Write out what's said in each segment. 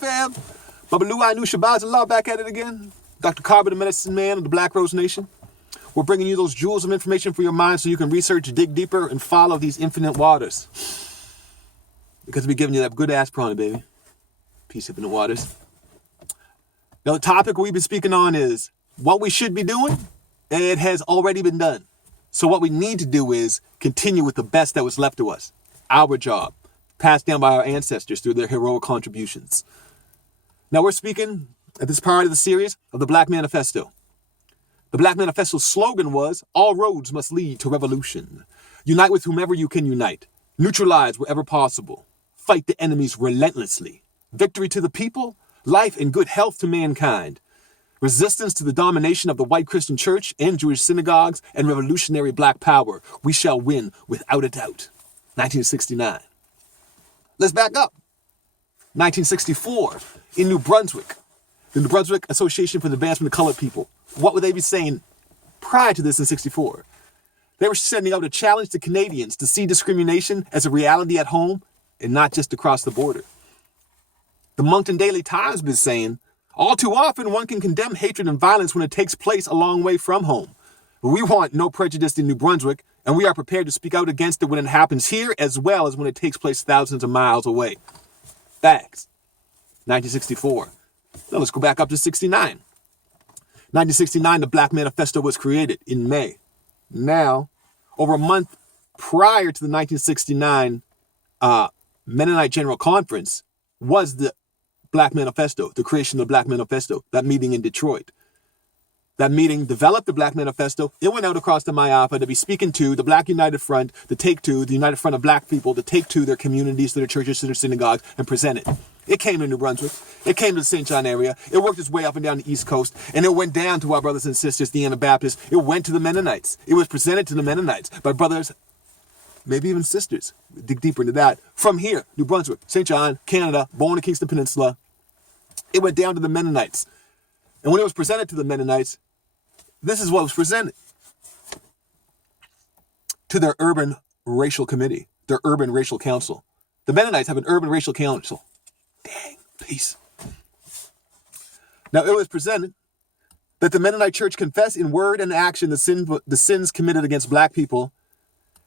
fam? Babalu Anu Shabazz Allah back at it again. Dr. Carver, the medicine man of the Black Rose Nation. We're bringing you those jewels of information for your mind so you can research, dig deeper, and follow these infinite waters. Because we're giving you that good ass prawn, baby. Peace, infinite waters. Now, the topic we've been speaking on is what we should be doing. It has already been done. So what we need to do is continue with the best that was left to us. Our job, passed down by our ancestors through their heroic contributions. Now we're speaking at this part of the series of the Black Manifesto. The Black Manifesto's slogan was, all roads must lead to revolution. Unite with whomever you can unite. Neutralize wherever possible. Fight the enemies relentlessly. Victory to the people, life and good health to mankind. Resistance to the domination of the white Christian church and Jewish synagogues, and revolutionary black power. We shall win without a doubt. 1969. Let's back up. 1964, in New Brunswick. The New Brunswick Association for the Advancement of Colored People. What would they be saying prior to this in 64? They were sending out a challenge to Canadians to see discrimination as a reality at home and not just across the border. The Moncton Daily Times has been saying, all too often one can condemn hatred and violence when it takes place a long way from home. We want no prejudice in New Brunswick, and we are prepared to speak out against it when it happens here as well as when it takes place thousands of miles away. Facts. 1964. Now let's go back up to 69. 1969, the Black Manifesto was created in May. Now, over a month prior to the 1969 Mennonite General Conference was the Black Manifesto, the creation of the Black Manifesto, that meeting in Detroit. That meeting developed the Black Manifesto. It went out across the Mayapa to be speaking to the Black United Front, the Take Two, the United Front of Black people, to take to their communities, to their churches, to their synagogues, and present it. It came to New Brunswick. It came to the St. John area. It worked its way up and down the East Coast, and it went down to our brothers and sisters, the Anabaptists. It went to the Mennonites. It was presented to the Mennonites by brothers, maybe even sisters. Dig deeper into that. From here, New Brunswick, St. John, Canada, born in Kingston Peninsula, it went down to the Mennonites. And when it was presented to the Mennonites, this is what was presented to their urban racial committee, their urban racial council. The Mennonites have an urban racial council. Dang, peace. Now, it was presented that the Mennonite church confess in word and action the sins committed against black people,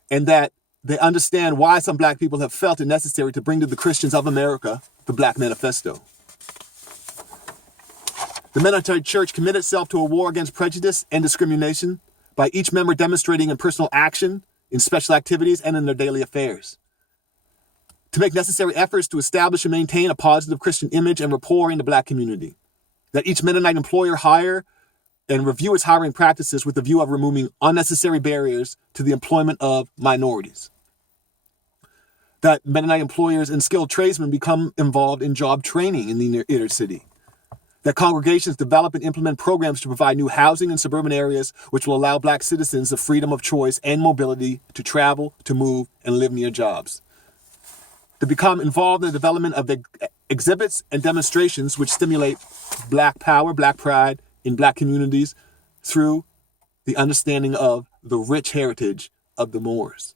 and that they understand why some black people have felt it necessary to bring to the Christians of America the Black Manifesto. The Mennonite Church committed itself to a war against prejudice and discrimination by each member demonstrating in personal action, in special activities, and in their daily affairs. To make necessary efforts to establish and maintain a positive Christian image and rapport in the black community. That each Mennonite employer hire and review its hiring practices with the view of removing unnecessary barriers to the employment of minorities. That Mennonite employers and skilled tradesmen become involved in job training in the inner city. That congregations develop and implement programs to provide new housing in suburban areas which will allow black citizens the freedom of choice and mobility to travel, to move, and live near jobs. To become involved in the development of exhibits and demonstrations which stimulate black power, black pride in black communities through the understanding of the rich heritage of the Moors.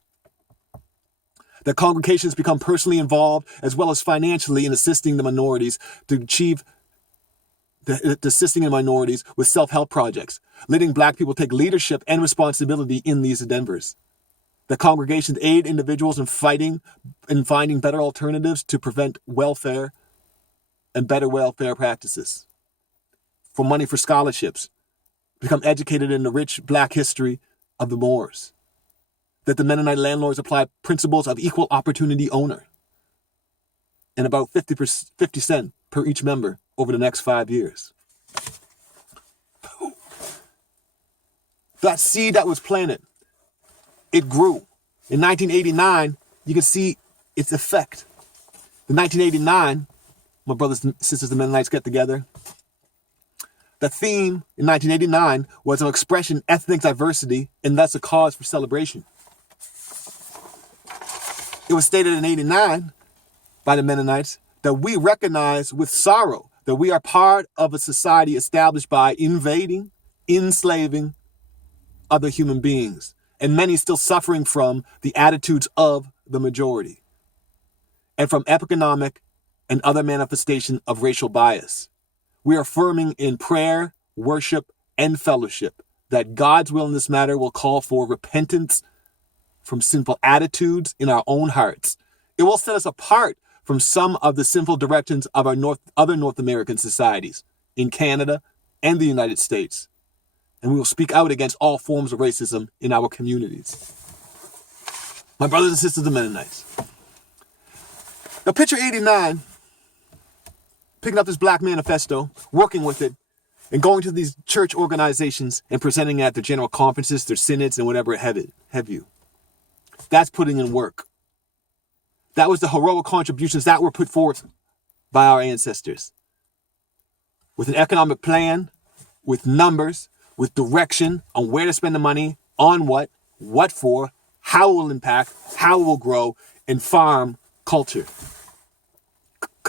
That congregations become personally involved as well as financially in assisting the minorities to achieve assisting in minorities with self-help projects, letting black people take leadership and responsibility in these endeavors. The congregations aid individuals in finding better alternatives to prevent welfare and better welfare practices. For money for scholarships, become educated in the rich black history of the Moors. That the Mennonite landlords apply principles of equal opportunity owner and about 50 cents per each member over the next 5 years. That seed that was planted, it grew. In 1989, you can see its effect. In 1989, my brothers and sisters, the Mennonites, get together. The theme in 1989 was an expression ethnic diversity, and that's a cause for celebration. It was stated in 89 by the Mennonites that we recognize with sorrow that we are part of a society established by invading, enslaving other human beings, and many still suffering from the attitudes of the majority, and from economic and other manifestation of racial bias. We are affirming in prayer, worship, and fellowship that God's will in this matter will call for repentance from sinful attitudes in our own hearts. It will set us apart from some of the sinful directions of our other North American societies in Canada and the United States. And we will speak out against all forms of racism in our communities. My brothers and sisters, the Mennonites. Now, picture 89, picking up this Black Manifesto, working with it, and going to these church organizations and presenting it at their general conferences, their synods, and whatever have you. That's putting in work. That was the heroic contributions that were put forth by our ancestors. With an economic plan, with numbers, with direction on where to spend the money, on what for, how it will impact, how it will grow, and farm culture.